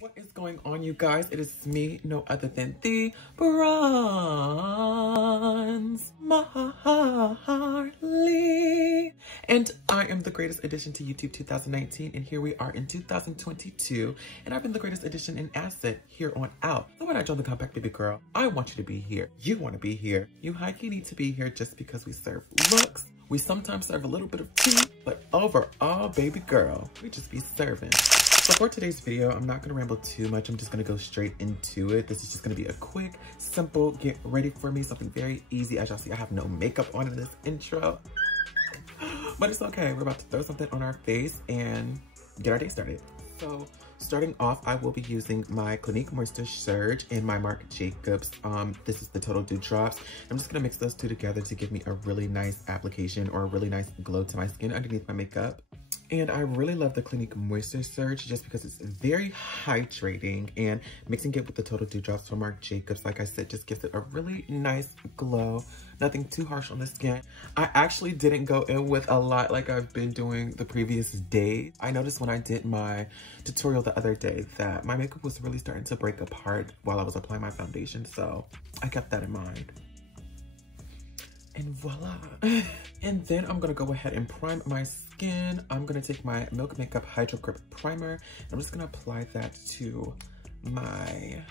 What is going on, you guys? It is me, no other than the Bronzemarley. And I am the greatest addition to YouTube 2019. And here we are in 2022. And I've been the greatest addition in asset here on out. So when I joined the compact, baby girl, I want you to be here. You want to be here. You high-key need to be here just because we serve looks. We sometimes serve a little bit of tea, but overall, baby girl, we just be serving. So for today's video, I'm not gonna ramble too much. I'm just gonna go straight into it. This is just gonna be a quick, simple, get ready for me, something very easy. As y'all see, I have no makeup on in this intro, but it's okay. We're about to throw something on our face and get our day started. So starting off, I will be using my Clinique Moisture Surge and my Marc Jacobs. This is the Total Dew Drops. I'm just gonna mix those two together to give me a really nice application or a really nice glow to my skin underneath my makeup. And I really love the Clinique Moisture Surge just because it's very hydrating, and mixing it with the Total Dew Drops from Marc Jacobs, like I said, just gives it a really nice glow. Nothing too harsh on the skin. I actually didn't go in with a lot like I've been doing the previous day. I noticed when I did my tutorial the other day that my makeup was really starting to break apart while I was applying my foundation, so I kept that in mind. And voila. And then I'm gonna go ahead and prime my skin. I'm gonna take my Milk Makeup Hydro Grip Primer. And I'm just gonna apply that to my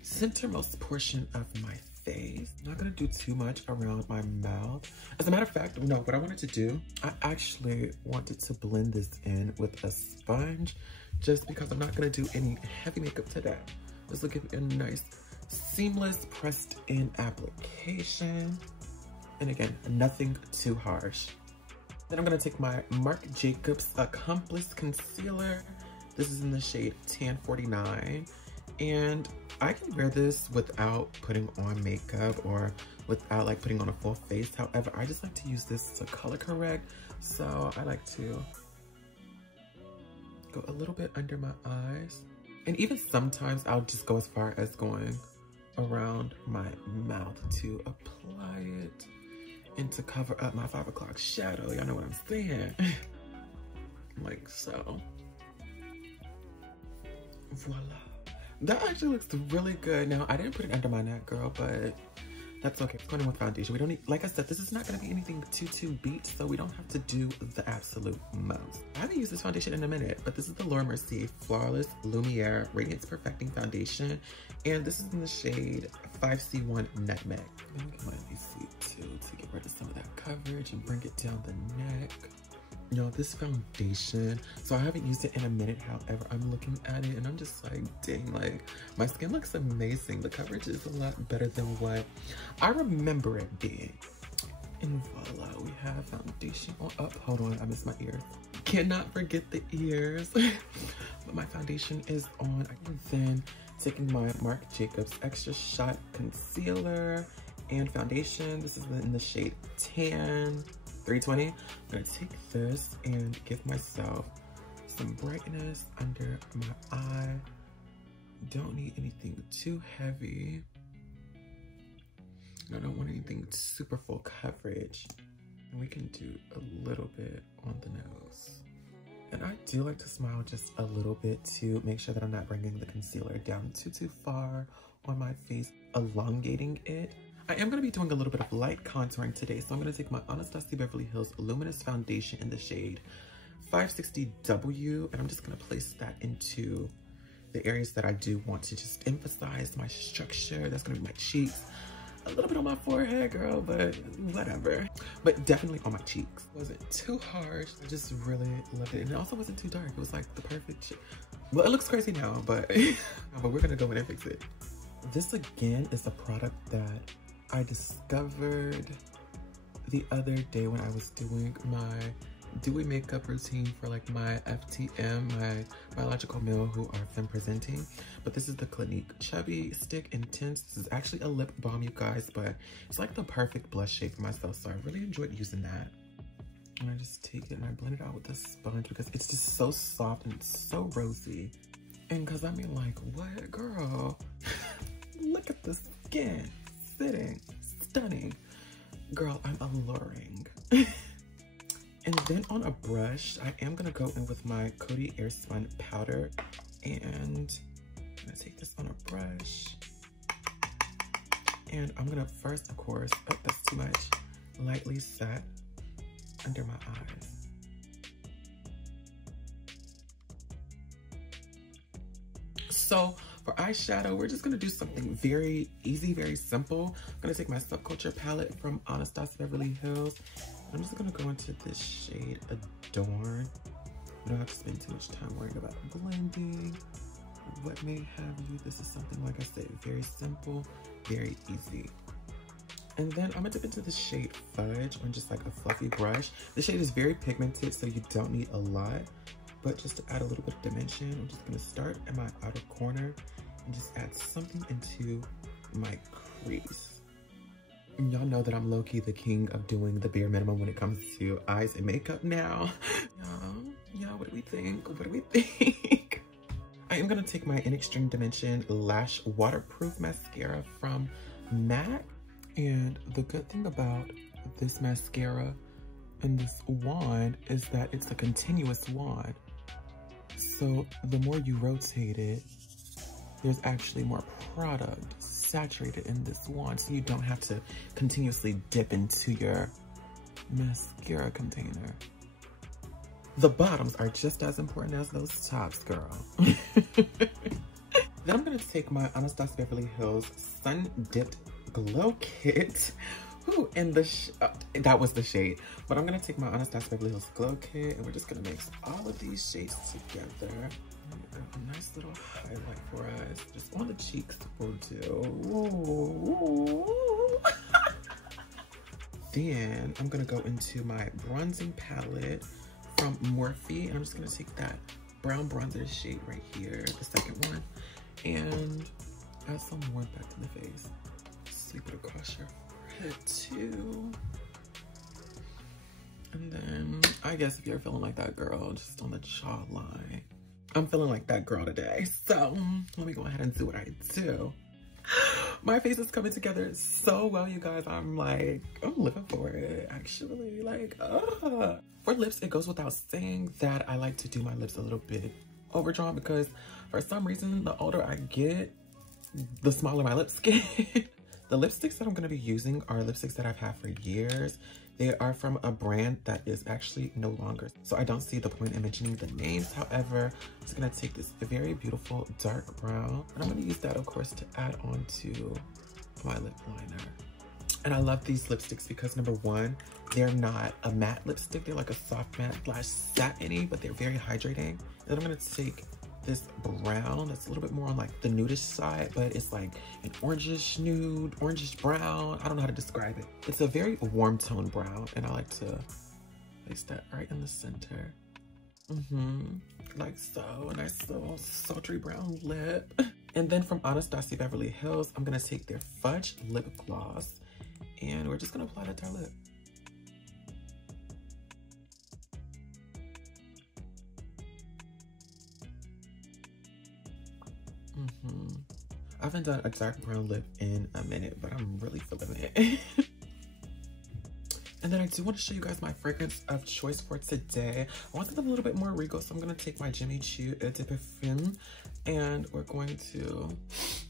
centermost portion of my face. I'm not gonna do too much around my mouth. As a matter of fact, no, what I wanted to do, I actually wanted to blend this in with a sponge just because I'm not gonna do any heavy makeup today. This will give it a nice seamless pressed in application, and again, nothing too harsh. Then I'm gonna take my Marc Jacobs Accomplice Concealer. This is in the shade Tan 49, and I can wear this without putting on makeup or without like putting on a full face. However, I just like to use this to color correct, so I like to go a little bit under my eyes, and even sometimes I'll just go as far as going around my mouth to apply it and to cover up my 5 o'clock shadow. Y'all know what I'm saying? Like so. Voila. That actually looks really good. Now, I didn't put it under my neck, girl, but that's okay. It's going in with foundation. We don't need, like I said, this is not going to be anything too beat, so we don't have to do the absolute most. I haven't used this foundation in a minute, but this is the Laura Mercier Flawless Lumiere Radiance Perfecting Foundation, and this is in the shade 5C1 Nutmeg. I'm gonna get my LC2 to get rid of some of that coverage and bring it down the neck. You know, this foundation, so I haven't used it in a minute. However, I'm looking at it and I'm just like, dang, like my skin looks amazing. The coverage is a lot better than what I remember it being. And voila, we have foundation on. Oh, hold on, I missed my ears. Cannot forget the ears. But my foundation is on. I'm then taking my Marc Jacobs Extra Shot Concealer and foundation. This is in the shade Tan 320. I'm gonna take this and give myself some brightness under my eye. Don't need anything too heavy. I don't want anything super full coverage. And we can do a little bit on the nose. And I do like to smile just a little bit to make sure that I'm not bringing the concealer down too far on my face, elongating it. I am going to be doing a little bit of light contouring today, so I'm going to take my Anastasia Beverly Hills Luminous Foundation in the shade 560W, and I'm just going to place that into the areas that I do want to just emphasize my structure. That's going to be my cheeks, a little bit on my forehead, girl, but whatever. But definitely on my cheeks. It wasn't too harsh. I just really loved it. And it also wasn't too dark. It was like the perfect shade. Well, it looks crazy now, but, but we're going to go in and fix it. This again is a product that I discovered the other day when I was doing my dewy makeup routine for like my FTM, my biological male who are femme presenting. But this is the Clinique Chubby Stick Intense. This is actually a lip balm, you guys, but it's like the perfect blush shade for myself, so I really enjoyed using that. And I just take it and I blend it out with a sponge because it's just so soft and it's so rosy. And because I mean, like, what, girl? Look at the skin. Sitting, stunning. Girl, I'm alluring. And then on a brush, I am gonna go in with my Coty Airspun powder, and And I'm gonna first, of course, oh, that's too much, lightly set under my eyes. So for eyeshadow, we're just gonna do something very easy, very simple. I'm gonna take my Subculture palette from Anastasia Beverly Hills. I'm just gonna go into this shade Adorn. You don't have to spend too much time worrying about blending. What may have you? This is something, like I said, very simple, very easy. And then I'm gonna dip into the shade Fudge on just like a fluffy brush. The shade is very pigmented, so you don't need a lot. But just to add a little bit of dimension, I'm just gonna start at my outer corner and just add something into my crease. Y'all know that I'm low-key the king of doing the bare minimum when it comes to eyes and makeup now. Yeah, what do we think? What do we think? I am gonna take my In Extreme Dimension Lash Waterproof Mascara from MAC. And the good thing about this mascara and this wand is that it's a continuous wand. So the more you rotate it, there's actually more product saturated in this wand, so you don't have to continuously dip into your mascara container. The bottoms are just as important as those tops, girl. Then I'm gonna take my Anastasia Beverly Hills Sun Dipped Glow Kit. Ooh, and that was the shade. But I'm gonna take my Anastasia Beverly Hills Glow Kit and we're just gonna mix all of these shades together. A nice little highlight for us. Just on the cheeks will do. Ooh. Then I'm gonna go into my bronzing palette from Morphe. And I'm just gonna take that brown bronzer shade right here, the second one, and add some warmth back to the face. Sweep it across your forehead too. And then I guess if you're feeling like that girl, just on the jawline. I'm feeling like that girl today. So let me go ahead and do what I do. My face is coming together so well, you guys. I'm living for it, actually. For lips, it goes without saying that I like to do my lips a little bit overdrawn because for some reason, the older I get, the smaller my lips get. The lipsticks that I'm going to be using are lipsticks that I've had for years. They are from a brand that is actually no longer, so I don't see the point in mentioning the names. However, I'm just going to take this very beautiful dark brown, and I'm going to use that, of course, to add on to my lip liner. And I love these lipsticks because, number one, they're not a matte lipstick. They're like a soft matte / satiny, but they're very hydrating. And then I'm going to take this brown that's a little bit more on like the nudish side, but it's like an orangish nude, orangish brown. I don't know how to describe it. It's a very warm tone brown, and I like to place that right in the center. Like so. A nice little sultry brown lip. And then from Anastasia Beverly Hills, I'm gonna take their Fudge lip gloss, and we're just gonna apply that to our lip. I haven't done a dark brown lip in a minute, but I'm really feeling it. And then I do want to show you guys my fragrance of choice for today. I want something a little bit more regal, so I'm going to take my Jimmy Choo Eau de Parfum, and we're going to...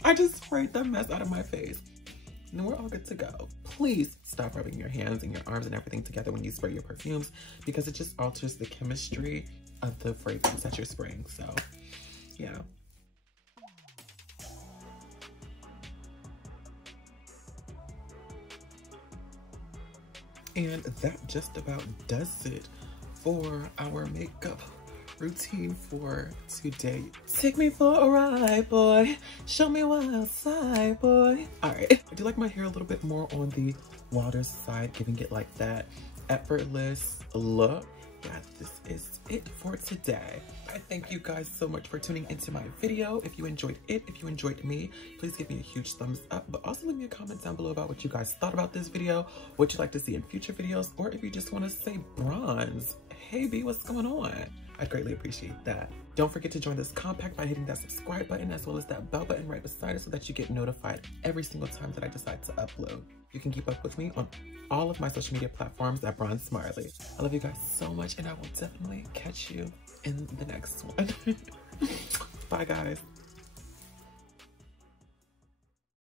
I just sprayed the mess out of my face. And we're all good to go. Please stop rubbing your hands and your arms and everything together when you spray your perfumes, because it just alters the chemistry of the fragrance that you're spraying. So, yeah. And that just about does it for our makeup routine for today. Take me for a ride, boy. Show me what's outside, boy. All right. I do like my hair a little bit more on the wilder side, giving it like that effortless look. Yeah, this is it for today. I thank you guys so much for tuning into my video. If you enjoyed it, if you enjoyed me, please give me a huge thumbs up, but also leave me a comment down below about what you guys thought about this video, what you'd like to see in future videos, or if you just want to say bronze. Hey B, what's going on? I'd greatly appreciate that. Don't forget to join this compact by hitting that subscribe button as well as that bell button right beside it so that you get notified every single time that I decide to upload. You can keep up with me on all of my social media platforms at Bronzemarley. I love you guys so much, and I will definitely catch you in the next one. Bye, guys.